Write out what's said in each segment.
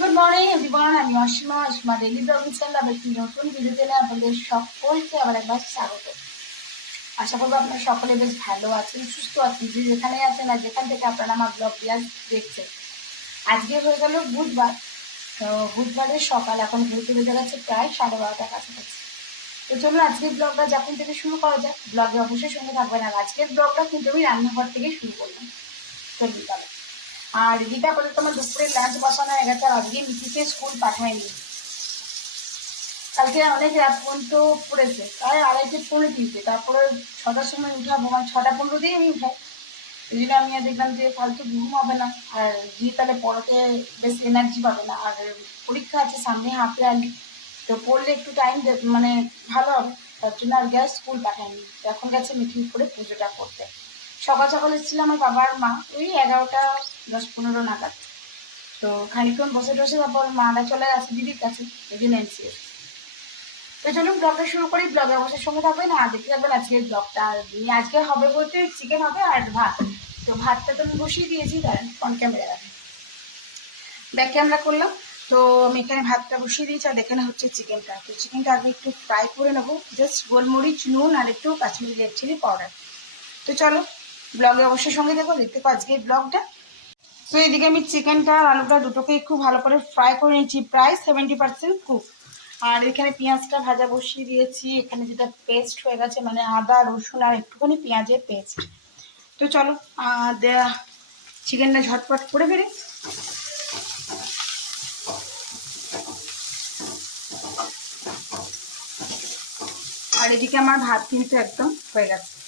Good morning everyone আমি Asima Asima daily blogging channel একটি নতুন ভিডিও চ্যানেলে আপনাদের সকলকে আবার একবার স্বাগত। আশা করব আপনারা সকলে বেশ ভালো আছেন, সুস্থ আছেন, যে যেখানে আছেন আর যেখান থেকে আপনারা আমার ব্লগটি আজ দেখছেন। আজকে হয়ে গেল বুধবার। তো বুধবারের সকাল, এখন ঘুরতে বেজে গেছে প্রায় সাড়ে বারোটার কাছাকাছি। তো চলুন আজকের ব্লগটা যখন থেকে শুরু করা যাক ব্লগে অবশ্যই সঙ্গে থাকবেন। আর আজকের ব্লগটা কিন্তু আমি রান্নাঘর থেকে শুরু করলাম। চলুন তাহলে। আর এদিকে আপাতত আমার দুপুরের লাঞ্চ বসানো হয়ে গেছে, আর আজকে মিঠিকে স্কুল পাঠায়নি। কালকে অনেক রাত পর্যন্ত পড়েছে, প্রায় আড়াইটে পৌনে তিনটে। তারপরে ছটার সময় উঠাবো মানে ছটা পনেরো দিয়ে আমি উঠাই এই জন্য আমি দেখলাম যে ফালতু ঘুম হবে না, আর গিয়ে তাহলে পড়াতে বেশ এনার্জি পাবে না। আর পরীক্ষা আছে, সামনে হাফ ইয়ারলি তো পড়লে একটু টাইম মানে ভালো হবে। তার জন্য আর গ্যাস স্কুল পাঠায়নি। এখন গেছে মিঠি করে পুজোটা করতে। সকাল সকাল এসেছিল আমার বাবার মা, ওই এগারোটা, দশ পনেরো নাগাদ। তো খানিকক্ষণ বসে টসে তারপর মারা চলে আসে দিদির কাছে জন্য এনসি তো চলুন, ব্লগটা শুরু করি। ব্লগে অবশ্যই সঙ্গে থাকবেন আর দেখতে থাকবেন আজকের ব্লগটা। আর আজকে হবে বলতে চিকেন হবে আর ভাত। তো ভাতটা তো আমি বসিয়ে দিয়েছি দাঁড়ান ফ্রন্ট ক্যামেরা ব্যাক ক্যামেরা করলাম। তো আমি এখানে ভাতটা বসিয়ে দিয়েছি আর এখানে হচ্ছে চিকেনটা তো চিকেনটা আগে একটু ফ্রাই করে নেব। জাস্ট গোলমরিচ, নুন আর একটু কাশ্মীরি রেড চিলি পাউডার তো চলো ব্লগে অবশ্যই সঙ্গে দেখো দেখতে পাবো আজকের ব্লগটা। তো এদিকে আমি চিকেনটা আর আলুটা দুটোকে খুব ভালো করে ফ্রাই করে নিয়েছি, প্রায় সেভেন্টি পার্সেন্ট কুক আর এখানে পেঁয়াজটা ভাজা বসিয়ে দিয়েছি, এখানে যেটা পেস্ট হয়ে গেছে মানে আদা, রসুন আর একটুখানি পেঁয়াজের পেস্ট তো চলো দেয়া চিকেনটা ঝটপট করে ফেলে। আর এদিকে আমার ভাত কিন্তু একদম হয়ে গেছে।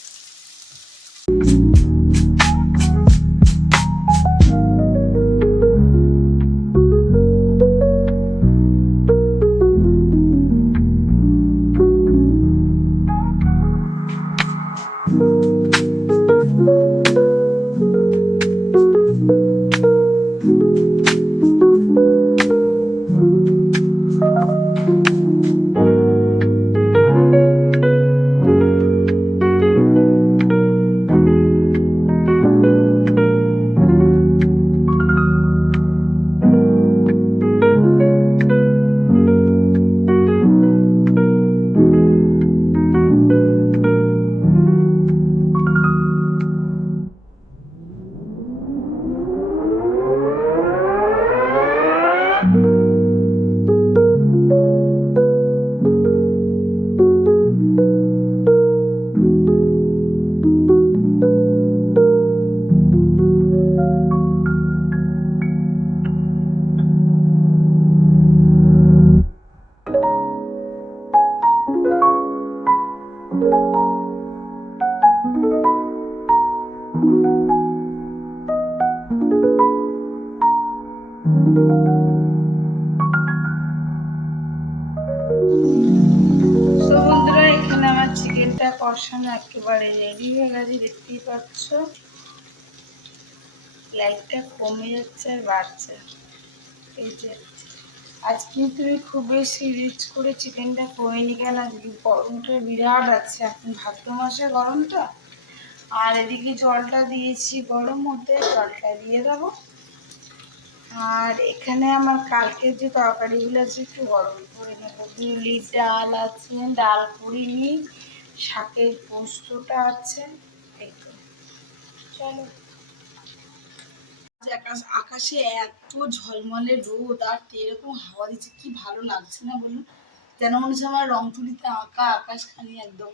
চিকেনটা কষানো একেবারে রেডি হয়ে গেছে, দেখতেই পাচ্ছ। লাইটটা কমে যাচ্ছে আর বাড়ছে। এই যে আজ কিন্তু আমি খুব বেশি রিচ করে চিকেনটা করিনি কেন আজকে গরমটা বিরাট আছে। এখন ভাদ্র মাসে গরমটা। আর এদিকে জলটা দিয়েছি গরম হতে জলটা দিয়ে দেবো। আর এখানে আমার কালকের যে তরকারিগুলো আছে, একটু গরম করে নেব। বিউলির ডাল আছে, ডাল করিনি শাকের পোস্তটা আছে। এই চলো। আকাশ- আকাশে এত ঝলমলে রোদ আর এরকম হাওয়া দিচ্ছে, কি ভালো লাগছে না বলুন? যেন মনে হচ্ছে আমার রং তুলিতে আঁকা আকাশখানি একদম।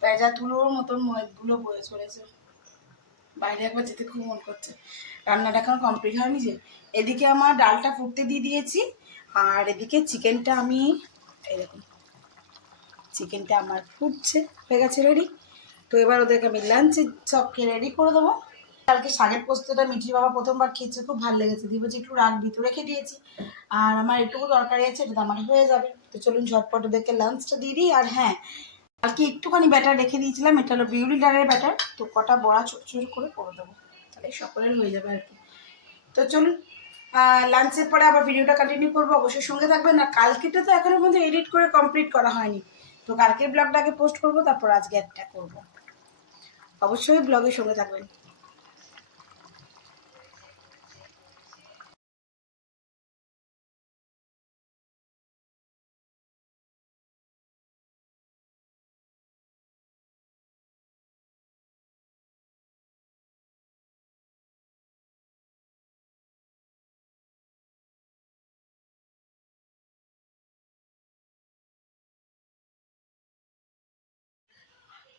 পেঁজা তুলোর মতন মেঘগুলো বয়ে চলেছে। বাইরে একবার যেতে খুব মন করছে। রান্নাটা এখন কমপ্লিট হয়নি যে। এদিকে আমার ডালটা ফুটতে দিয়ে দিয়েছি, আর এদিকে চিকেনটা আমি এরকম চিকেনটা আমার ফুটছে, হয়ে গেছে রেডি তো এবার ওদেরকে আমি লাঞ্চে সবকে রেডি করে দেবো। কালকে শাকের পোস্তটা মিঠি বাবা প্রথমবার খেয়েছে, খুব ভালো লেগেছে। দিয়ে একটু রাগ ভিতরে রেখে দিয়েছি আর আমার একটুকু দরকারি আছে এটা আমার হয়ে যাবে। তো চলুন ঝটপট ওদেরকে লাঞ্চটা দিয়ে দিই। আর হ্যাঁ কালকে একটুখানি ব্যাটার রেখে দিয়েছিলাম। এটা হলো বিউলি ডালের ব্যাটার তো কটা বড়া ছোট ছোট করে করে দেবো। তাহলে সকলের হয়ে যাবে আর কি। তো চলুন লাঞ্চের পরে আবার ভিডিওটা কন্টিনিউ করব। অবশ্যই সঙ্গে থাকবেন। না, কালকেটা তো এখনও পর্যন্ত এডিট করে কমপ্লিট করা হয়নি। তো কালকের ব্লগটাকে পোস্ট করব, তারপর আজকে একটা করব। অবশ্যই ব্লগের সঙ্গে থাকবেন।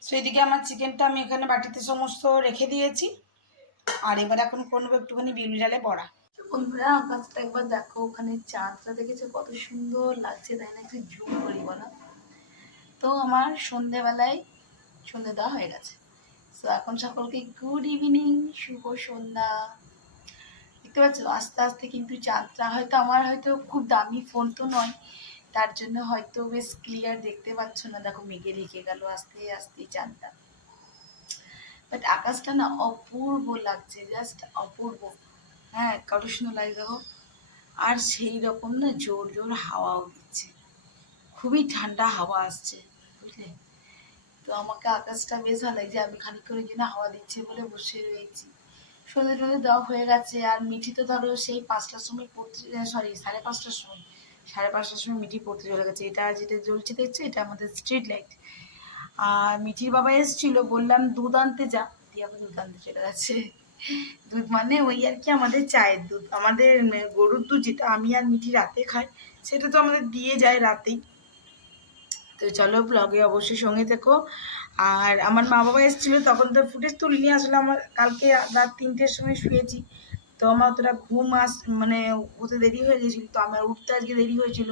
তো এদিকে আমার চিকেনটা আমি এখানে বাটিতে সমস্ত রেখে দিয়েছি। আর এবার এখন করব একটুখানি বিউলি ডালে পড়া বন্ধুরা আকাশটা একবার দেখো, ওখানে চাঁদটা দেখেছ? কত সুন্দর লাগছে, তাই না? একটু জুম করি, বলো। তো আমার সন্ধেবেলায় সন্ধে দেওয়া হয়ে গেছে। তো এখন সকলকে গুড ইভিনিং শুভ সন্ধ্যা। দেখতে পাচ্ছ? আস্তে আস্তে কিন্তু চাঁদটা হয়তো, আমার হয়তো খুব দামি ফোন তো নয়। তার জন্য হয়তো বেশ ক্লিয়ার দেখতে পাচ্ছ না। দেখো মেঘে ঢেকে গেল, আস্তে আস্তে চাঁদটা। বাট আকাশটা না অপূর্ব লাগছে জাস্ট অপূর্ব। হ্যাঁ কারোর লাগে দেখো। আর সেই রকম না জোর জোর হাওয়াও দিচ্ছে। খুবই ঠান্ডা হাওয়া আসছে, বুঝলে? তো আমাকে আকাশটা বেশ ভালো লাগছে। আমি খানিক করে জন্য হাওয়া দিচ্ছে বলে বসে রয়েছি। সন্ধে টন্ধে দেওয়া হয়ে গেছে। আর মিঠি তো ধরো সেই পাঁচটার সময় পড়তে সরি সাড়ে পাঁচটার সময় সাড়ে পাঁচটার সময় মিঠি পড়তে চলে গেছে। এটা যেটা জ্বলছে দেখছ? এটা আমাদের স্ট্রিট লাইট আর মিঠির বাবা এসেছিল, বললাম, দুধ আনতে যা। দিয়ে আবার দুধ আনতে চলে গেছে। দুধ মানে ওই আর কি আমাদের চায়ের দুধ। আমাদের গরুর দুধ যেটা আমি আর মিঠি রাতে খাই, সেটা তো আমাদের দিয়ে যায় রাতেই। তো চলো ব্লগে অবশ্যই সঙ্গে থেকো। আর আমার মা বাবা এসেছিল, তখন তো ফুটেজ তুলিনি। আসলে আমার কালকে রাত তিনটের সময় শুয়েছি। তো আমার অতটা ঘুম আস মানে ওতে দেরি হয়ে গেছিল, তো আমার উঠতে আজকে দেরি হয়েছিল।